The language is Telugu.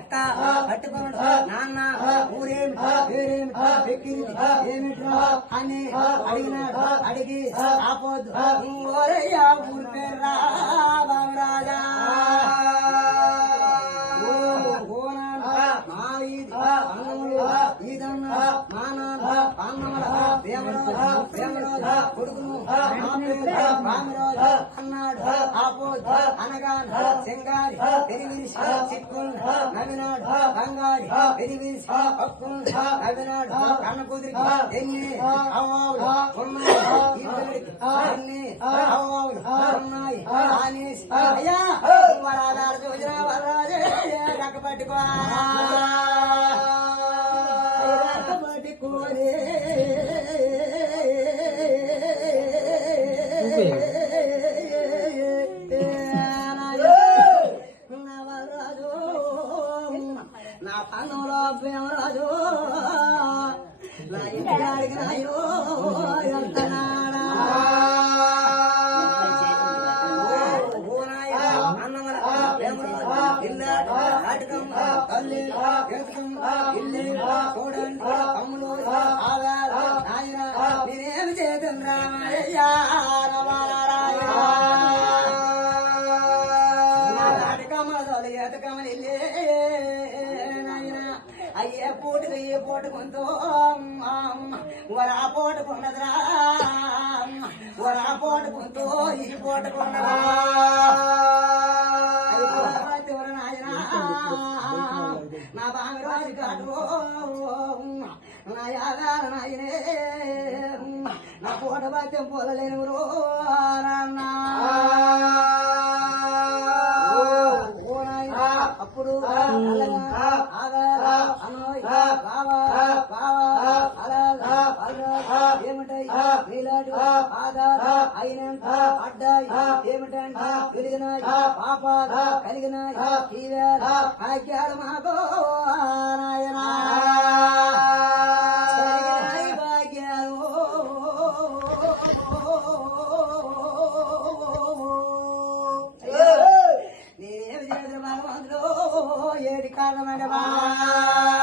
అక్క పట్టుకోడు నాన్న ఊరేమి పేరేమి పెక్కిరి ఏమిట్రా అని అడిగినాడు అడిగి ఆపోద్దు. ఓరయ్యా ఊరి పేరు రా ఈది, ఈదన్న, మా నాన్న, కొడుకును, అన్నాడు సింగారి బంగారి కన్న కుదిరికి ఎన్ని అవ్వావులు ఉన్నాయి ఎన్ని అవ్వావులు ఉన్నాయి అనేసి అయ్యా వరాదారు చూసిన వరాజే నా పన్నులో ప్రేమరాజు. నా ఇంటి అడిగినాయో ఎంత తల్లి, చూడండి, తమ్ముడు, నాయన, నేనేమి అయ్యే పూటకు ఏ పూటకుందో వరా పూటకున్నదిరా వరా పూటకుందో ఈ పూటకున్నదా ఎవరు నాయనా నా బాంగరాజు కాదు నా యాగాల నాయనే నా పూట బాధ్యం పోలలేను రో నాన్న ఓ నాయనా, అప్పుడు అల్లగా, ఆగా, అడ్డాయి ఏమిటంట వెలిగినాయి పాపాలు కలిగినాయి కీవేల ఆజ్ఞాలు మాకు నాయనా ఏడి కాలమైన బాగా